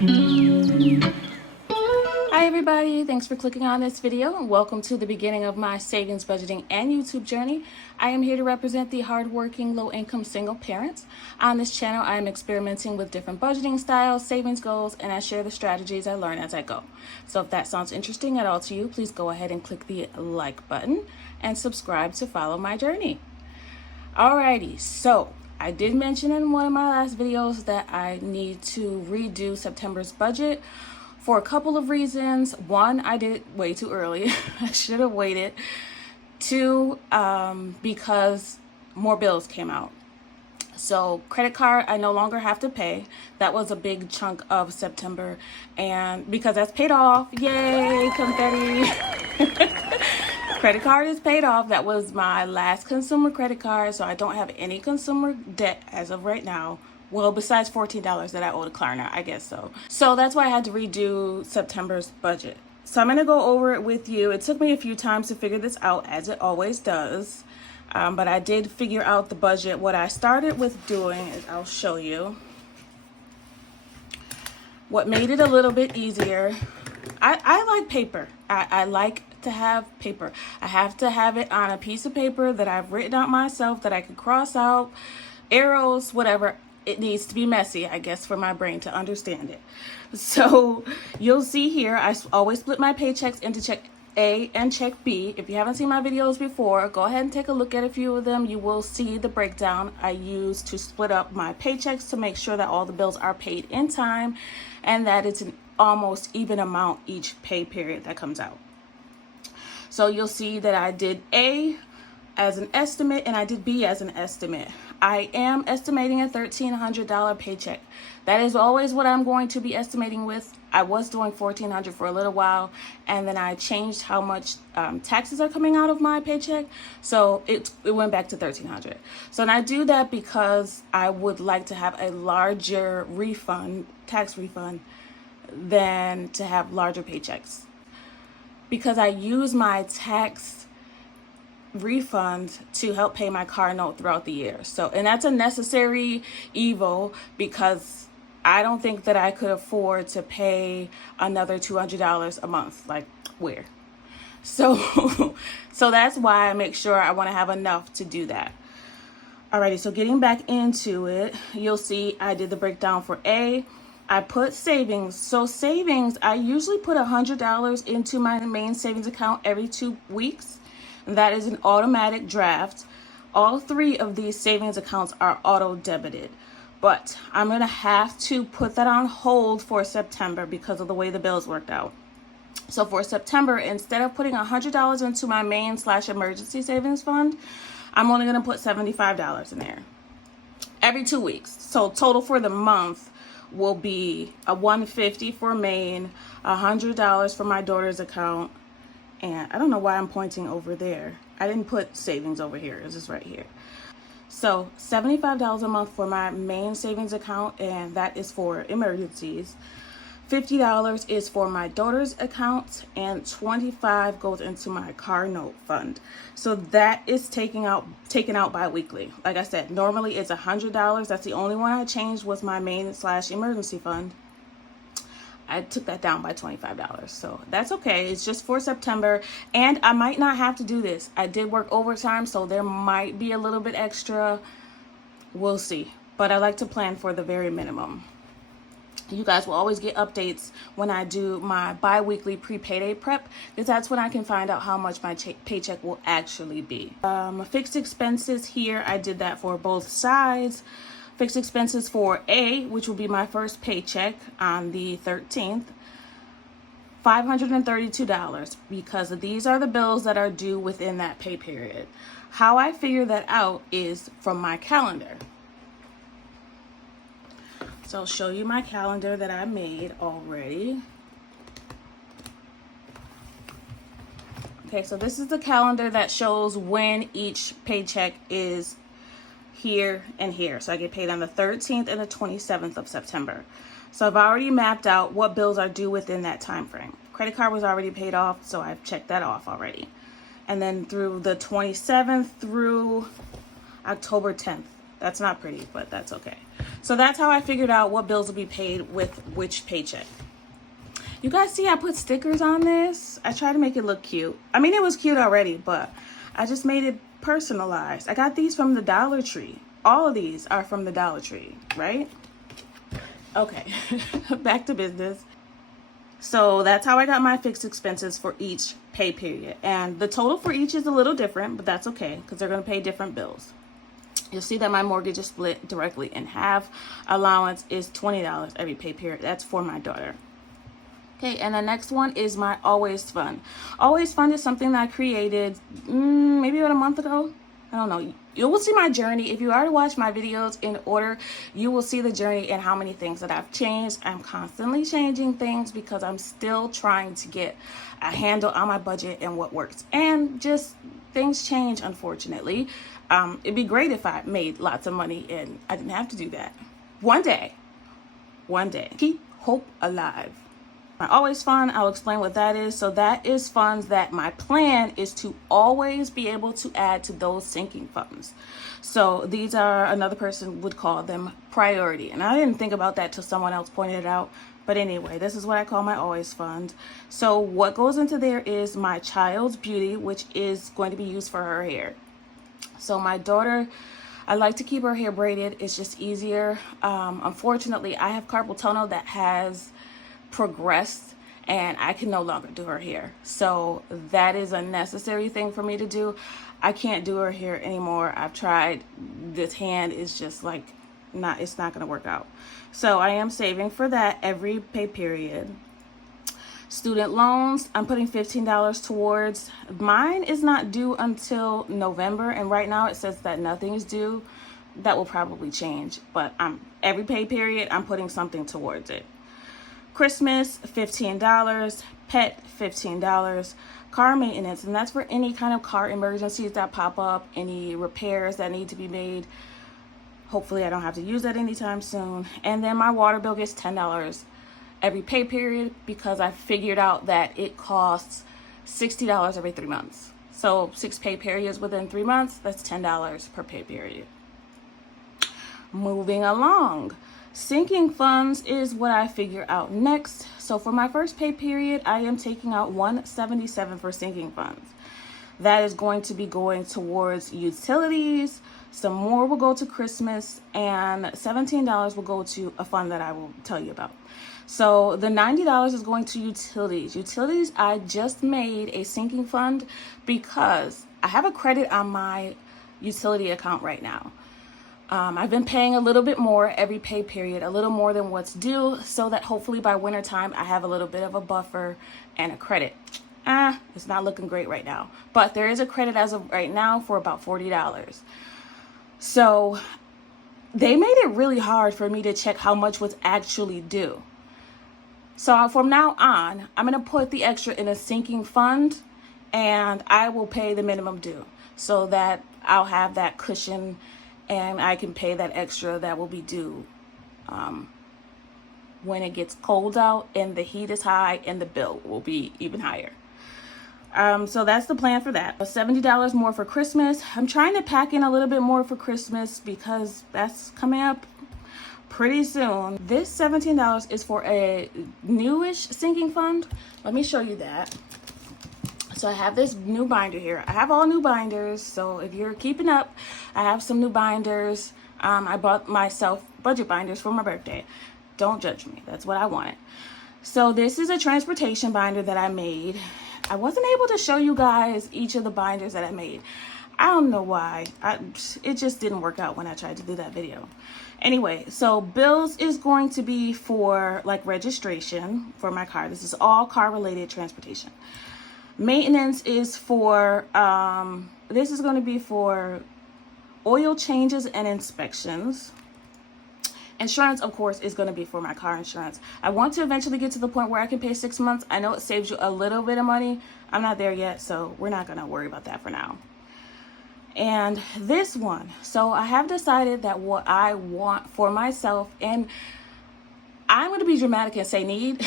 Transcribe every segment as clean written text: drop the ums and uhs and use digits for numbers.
Hi everybody, thanks for clicking on this video and welcome to the beginning of my savings, budgeting, and YouTube journey. I am here to represent the hardworking, low-income single parents. On this channel, I am experimenting with different budgeting styles, savings goals, and I share the strategies I learn as I go. So if that sounds interesting at all to you, please go ahead and click the like button and subscribe to follow my journey. Alrighty, so I did mention in one of my last videos that I need to redo September's budget for a couple of reasons. One, I did it way too early. I should have waited. Two, because more bills came out. So credit card, I no longer have to pay. That was a big chunk of September. And because that's paid off, yay, confetti. Credit card is paid off. That was my last consumer credit card, so I don't have any consumer debt as of right now. Well, besides $14 that I owe to Klarna, I guess so. So that's why I had to redo September's budget. So I'm going to go over it with you. It took me a few times to figure this out, as it always does. But I did figure out the budget. What I started with doing is, I'll show you. What made it a little bit easier, I like paper. I like to have paper. I have to have it on a piece of paper that I've written out myself, that I can cross out, arrows, whatever. It needs to be messy, I guess, for my brain to understand it. So you'll see here, I always split my paychecks into check A and check B. If you haven't seen my videos before, go ahead and take a look at a few of them. You will see the breakdown I use to split up my paychecks to make sure that all the bills are paid in time and that it's an almost even amount each pay period that comes out. So you'll see that I did A as an estimate and I did B as an estimate. I am estimating a $1,300 paycheck. That is always what I'm going to be estimating with. I was doing $1,400 for a little while, and then I changed how much taxes are coming out of my paycheck, so it went back to $1,300. So and I do that because I would like to have a larger refund, tax refund, than to have larger paychecks. Because I use my tax refund to help pay my car note throughout the year. So, and that's a necessary evil because I don't think that I could afford to pay another $200 a month. Like, where? So, so that's why I make sure I want to have enough to do that. Alrighty, so getting back into it, you'll see I did the breakdown for A. I put savings. So savings, I usually put $100 into my main savings account every 2 weeks. That is an automatic draft. All three of these savings accounts are auto debited, but I'm going to have to put that on hold for September because of the way the bills worked out. So for September, instead of putting $100 into my main/emergency savings fund, I'm only going to put $75 in there every 2 weeks. So total for the month will be a $150 for main, $100 for my daughter's account. And I don't know why I'm pointing over there. I didn't put savings over here. It's just right here. So $75 a month for my main savings account, and that is for emergencies. $50 is for my daughter's account, and $25 goes into my car note fund. So that is taken out bi-weekly. Like I said, normally it's $100. That's the only one I changed was my main/emergency fund. I took that down by $25, so that's okay. It's just for September, and I might not have to do this. I did work overtime, so there might be a little bit extra. We'll see, but I like to plan for the very minimum. You guys will always get updates when I do my bi-weekly pre-payday prep, because that's when I can find out how much my paycheck will actually be. Fixed expenses here, I did that for both sides. Fixed expenses for A, which will be my first paycheck on the 13th, $532, because these are the bills that are due within that pay period. How I figure that out is from my calendar. So I'll show you my calendar that I made already. Okay, so this is the calendar that shows when each paycheck is here and here. So I get paid on the 13th and the 27th of September. So I've already mapped out what bills are due within that time frame. Credit card was already paid off, so I've checked that off already. And then through the 27th through October 10th. That's not pretty, but that's okay. So that's how I figured out what bills will be paid with which paycheck. You guys see I put stickers on this? I tried to make it look cute. I mean, it was cute already, but I just made it personalized. I got these from the Dollar Tree. All of these are from the Dollar Tree, right? Okay, back to business. So that's how I got my fixed expenses for each pay period. And the total for each is a little different, but that's okay because they're going to pay different bills. You'll see that my mortgage is split directly in half. Allowance is $20 every pay period. That's for my daughter. Okay, and the next one is my Always Fund. Always Fund is something that I created maybe about a month ago. I don't know. You will see my journey. If you already watch my videos in order, you will see the journey and how many things that I've changed. I'm constantly changing things because I'm still trying to get a handle on my budget and what works. And just things change, unfortunately. It'd be great if I made lots of money and I didn't have to do that. One day. Keep hope alive. My Always Fund, I'll explain what that is. So that is funds that my plan is to always be able to add to those sinking funds. So these are, another person would call them priority. And I didn't think about that till someone else pointed it out. But anyway, this is what I call my Always Fund. So what goes into there is my child's beauty, which is going to be used for her hair. So my daughter, I like to keep her hair braided. It's just easier. Unfortunately, I have carpal tunnel that has progressed and I can no longer do her hair. So that is a necessary thing for me to do. I can't do her hair anymore. I've tried. This hand is just like it's not going to work out. So I am saving for that every pay period. Student loans, I'm putting $15 towards. Mine is not due until November, and right now it says that nothing is due. That will probably change, but every pay period I'm putting something towards it. Christmas, $15, pet, $15, car maintenance, and that's for any kind of car emergencies that pop up, any repairs that need to be made. Hopefully I don't have to use that anytime soon. And then my water bill gets $10 every pay period because I figured out that it costs $60 every 3 months. So 6 pay periods within 3 months, that's $10 per pay period. Moving along. Sinking funds is what I figure out next. So for my first pay period, I am taking out $177 for sinking funds. That is going to be going towards utilities. Some more will go to Christmas, and $17 will go to a fund that I will tell you about. So the $90 is going to utilities. Utilities, I just made a sinking fund because I have a credit on my utility account right now. I've been paying a little bit more every pay period, a little more than what's due, so that hopefully by winter time I have a little bit of a buffer and a credit. It's not looking great right now, but there is a credit as of right now for about $40. So they made it really hard for me to check how much was actually due. So from now on, I'm going to put the extra in a sinking fund, and I will pay the minimum due so that I'll have that cushion and I can pay that extra that will be due when it gets cold out and the heat is high and the bill will be even higher. So that's the plan for that. $70 more for Christmas. I'm trying to pack in a little bit more for Christmas because that's coming up pretty soon. This $17 is for a newish sinking fund. Let me show you that. So I have this new binder here. I have all new binders, so if you're keeping up, I have some new binders. I bought myself budget binders for my birthday. Don't judge me. That's what I wanted. So this is a transportation binder that I made. I wasn't able to show you guys each of the binders that I made. I don't know why. It just didn't work out when I tried to do that video. Anyway, so bills is going to be for like registration for my car. This is all car related transportation. Maintenance is for, this is going to be for oil changes and inspections. Insurance, of course, is going to be for my car insurance. I want to eventually get to the point where I can pay 6 months. I know it saves you a little bit of money. I'm not there yet, so we're not going to worry about that for now. And this one, so I have decided that what I want for myself, and I'm going to be dramatic and say need,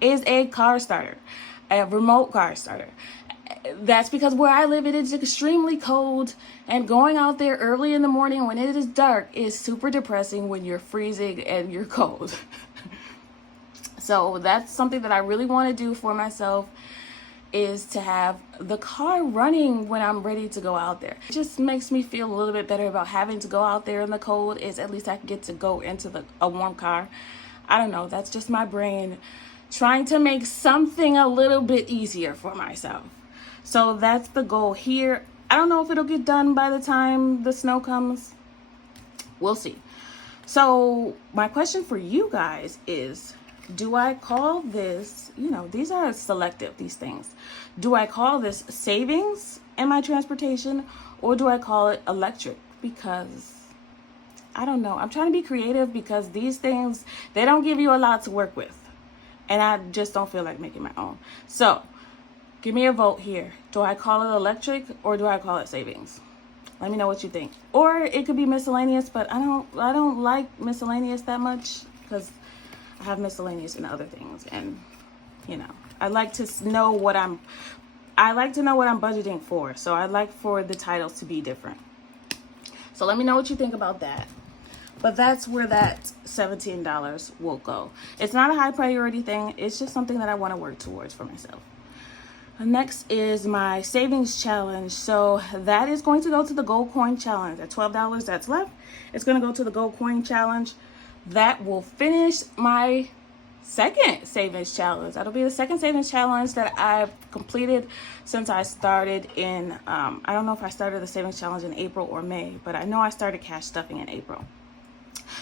is a car starter. A remote car starter. That's because where I live, it is extremely cold, and going out there early in the morning when it is dark is super depressing when you're freezing and you're cold. So that's something that I really want to do for myself, is to have the car running when I'm ready to go out there. It just makes me feel a little bit better about having to go out there in the cold, is at least I can get to go into a warm car. I don't know, that's just my brain trying to make something a little bit easier for myself. So that's the goal here. I don't know if it'll get done by the time the snow comes. We'll see. So my question for you guys is, do I call this, these are selective, these things. Do I call this savings in my transportation, or do I call it electric? Because I don't know. I'm trying to be creative, because these things, they don't give you a lot to work with. And I just don't feel like making my own. So give me a vote here. Do I call it electric, or do I call it savings? Let me know what you think. Or it could be miscellaneous, but I don't like miscellaneous that much, because I have miscellaneous in other things, and I like to know what I'm budgeting for. So I like for the titles to be different. So let me know what you think about that. But that's where that $17 will go. It's not a high priority thing. It's just something that I want to work towards for myself. Next is my savings challenge. So that is going to go to the gold coin challenge. At $12 that's left, it's going to go to the gold coin challenge. That will finish my second savings challenge. That'll be the second savings challenge that I've completed since I started in, I don't know if I started the savings challenge in April or May, but I know I started cash stuffing in April.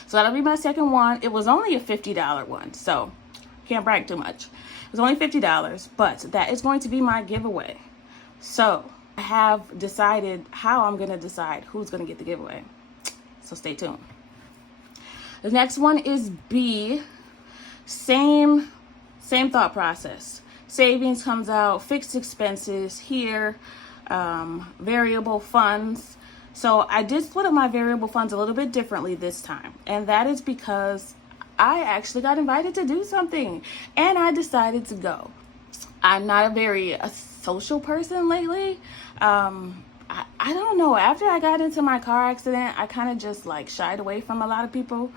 So that'll be my second one. It was only a $50 one, so can't brag too much. It was only $50, but that is going to be my giveaway. So I have decided how I'm going to decide who's going to get the giveaway. So stay tuned. The next one is B. Same thought process. Savings comes out, fixed expenses here, variable funds. So I did split up my variable funds a little bit differently this time. And that is because I actually got invited to do something, and I decided to go. I'm not a very social person lately. I don't know. After I got into my car accident, I kind of just shied away from a lot of people.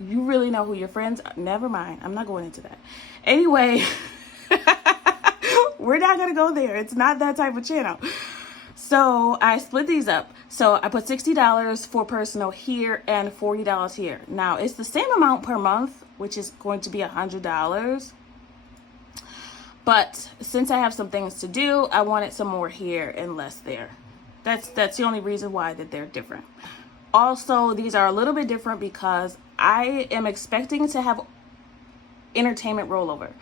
You really know who your friends are. Never mind. I'm not going into that. Anyway, we're not going to go there. It's not that type of channel. So I split these up. So I put $60 for personal here and $40 here. Now it's the same amount per month, which is going to be $100. But since I have some things to do, I wanted some more here and less there. That's the only reason why that they're different. Also, these are a little bit different because I am expecting to have entertainment rollover.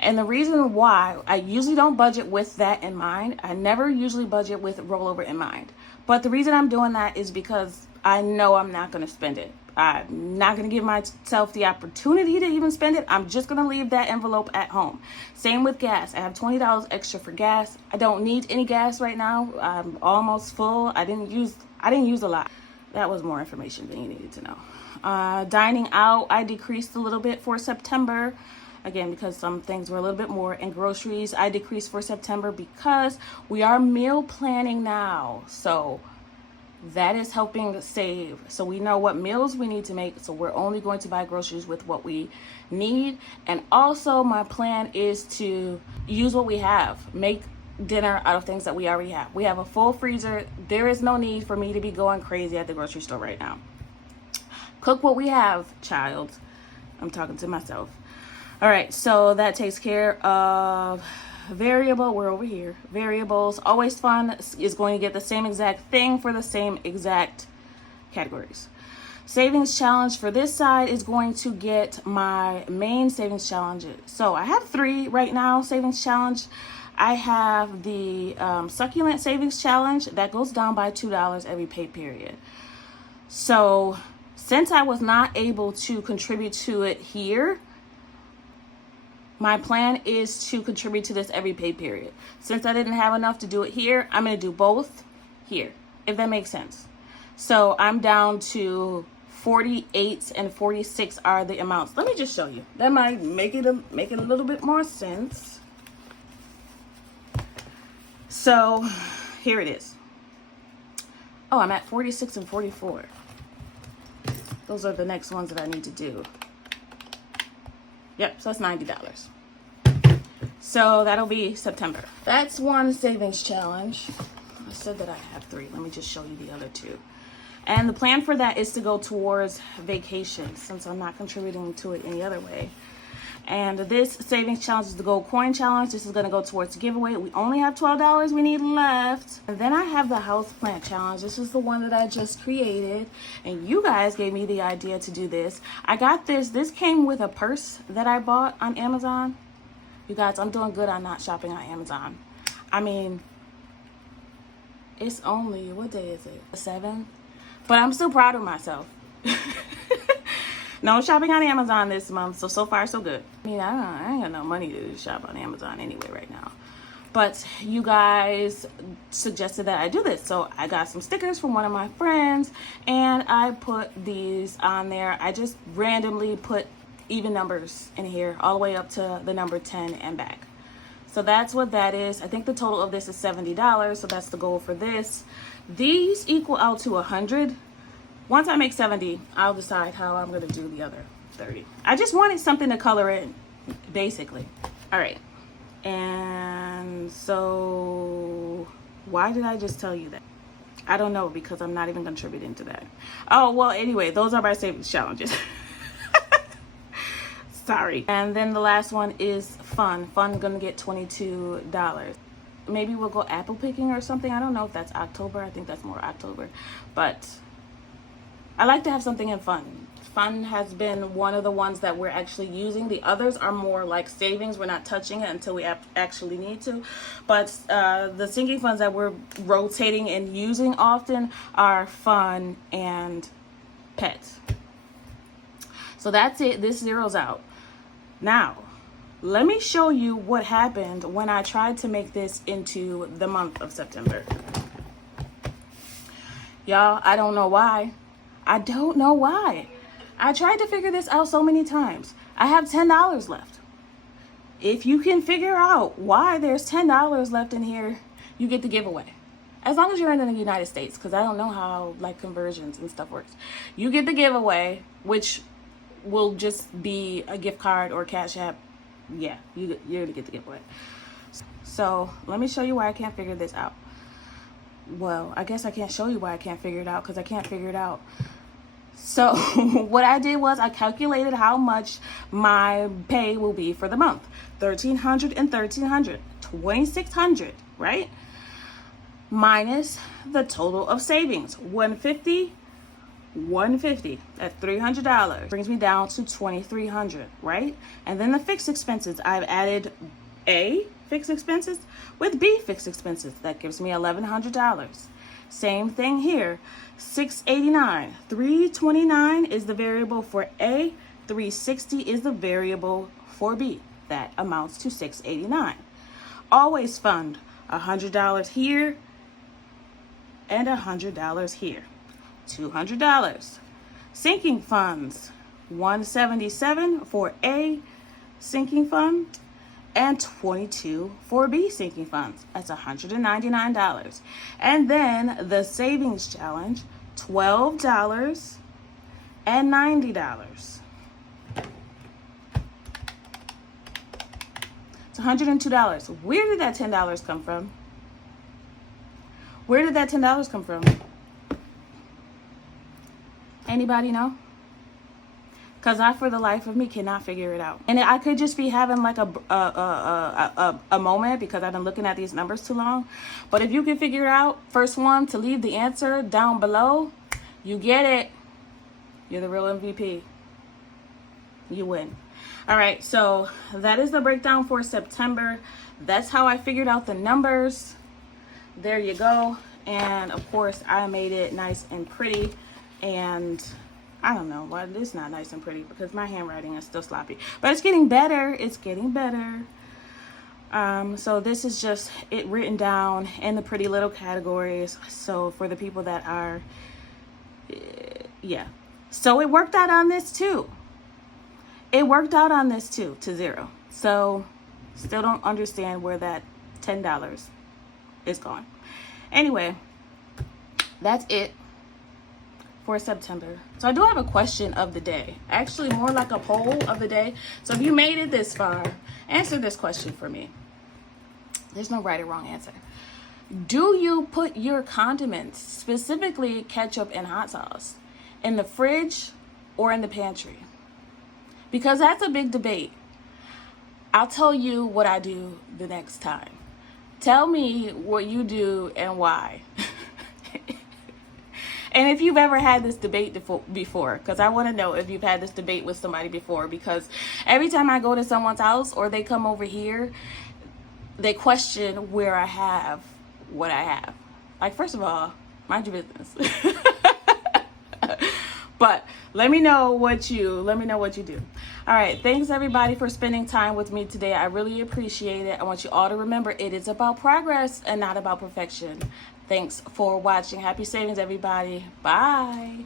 And the reason why, I usually don't budget with that in mind. I never usually budget with rollover in mind. But the reason I'm doing that is because I know I'm not going to spend it. I'm not going to give myself the opportunity to even spend it. I'm just going to leave that envelope at home. Same with gas. I have $20 extra for gas. I don't need any gas right now. I'm almost full. I didn't use a lot. That was more information than you needed to know. Dining out, I decreased a little bit for September. Again, because some things were a little bit more. And groceries, I decreased for September because we are meal planning now. So that is helping save. So we know what meals we need to make. So we're only going to buy groceries with what we need. And also my plan is to use what we have. Make dinner out of things that we already have. We have a full freezer. There is no need for me to be going crazy at the grocery store right now. Cook what we have, child. I'm talking to myself. All right, so that takes care of variable. We're over here. Variables. Always Fun is going to get the same exact thing for the same exact categories. Savings challenge for this side is going to get my main savings challenges. So I have 3 right now, savings challenge. I have the succulent savings challenge that goes down by $2 every pay period. So since I was not able to contribute to it here, my plan is to contribute to this every pay period. Since I didn't have enough to do it here, I'm going to do both here, if that makes sense. So I'm down to 48 and 46 are the amounts. Let me just show you. That might make it a little bit more sense. So here it is. Oh, I'm at 46 and 44. Those are the next ones that I need to do. Yep, so that's $90. So that'll be September. That's one savings challenge. I said that I have 3. Let me just show you the other 2. And the plan for that is to go towards vacation, since I'm not contributing to it any other way. And this savings challenge is the gold coin challenge. This is going to go towards the giveaway. We only have $12 we need left. And then I have the house plant challenge. This is the one that I just created. And you guys gave me the idea to do this. I got this. This came with a purse that I bought on Amazon. You guys, I'm doing good on not shopping on Amazon. I mean, it's only, what day is it? The 7th? But I'm still proud of myself. No shopping on Amazon this month, so far so good. I mean, I ain't got no money to shop on Amazon anyway right now. But you guys suggested that I do this, so I got some stickers from one of my friends, and I put these on there. I just randomly put even numbers in here, all the way up to the number 10 and back. So that's what that is. I think the total of this is $70, so that's the goal for this. These equal out to 100. Once I make 70, I'll decide how I'm going to do the other 30. I just wanted something to color in, basically. All right. And so why did I just tell you that? I don't know, because I'm not even contributing to that. Oh, well, anyway, those are my savings challenges. Sorry. And then the last one is fun. Fun going to get $22. Maybe we'll go apple picking or something. I don't know if that's October. I think that's more October. But I like to have something in fun. Fun has been one of the ones that we're actually using. The others are more like savings. We're not touching it until we actually need to. But the sinking funds that we're rotating and using often are fun and pets. So that's it. This zeroes out. Now, let me show you what happened when I tried to make this into the month of September. Y'all, I don't know why. I don't know why. I tried to figure this out so many times. I have $10 left. If you can figure out why there's $10 left in here, you get the giveaway. As long as you're in the United States, because I don't know how like conversions and stuff works. You get the giveaway, which will just be a gift card or Cash App. Yeah, you're gonna get the giveaway. So let me show you why I can't figure this out. Well, I guess I can't show you why I can't figure it out, because I can't figure it out. So what I did was I calculated how much my pay will be for the month. $1,300 and $1,300, $2,600, right? Minus the total of savings, $150, that's $300. Brings me down to $2,300, right? And then the fixed expenses, I've added A, fixed expenses, with B, fixed expenses. That gives me $1,100. Same thing here, $689. $329 is the variable for A, $360 is the variable for B. That amounts to $689. Always fund $100 here and $100 here. $200. Sinking funds, $177 for A sinking fund and $22 for B sinking funds. That's $199. And then the savings challenge, $12 and $90. It's $102. Where did that $10 come from? Where did that $10 come from? Anybody know? Because I, for the life of me, cannot figure it out. And I could just be having like a moment because I've been looking at these numbers too long. But if you can figure it out, first one to leave the answer down below, you get it. You're the real MVP. You win. All right, so that is the breakdown for September. That's how I figured out the numbers. There you go. And of course, I made it nice and pretty. And I don't know why it's not nice and pretty, because my handwriting is still sloppy, but it's getting better. It's getting better. So this is just it written down in the pretty little categories. So for the people that are, yeah. So it worked out on this too. It worked out on this too to zero. So still don't understand where that $10 It's gone. Anyway, that's it for September. So I do have a question of the day. Actually, more like a poll of the day. So if you made it this far, answer this question for me. There's no right or wrong answer. Do you put your condiments, specifically ketchup and hot sauce, in the fridge or in the pantry? Because that's a big debate. I'll tell you what I do the next time. Tell me what you do and why. And if you've ever had this debate before, because I want to know if you've had this debate with somebody before, because every time I go to someone's house or they come over here, they question where I have what I have. Like, first of all, mind your business. But let me know what you do. All right, thanks everybody for spending time with me today. I really appreciate it. I want you all to remember it is about progress and not about perfection. Thanks for watching. Happy savings, everybody. Bye.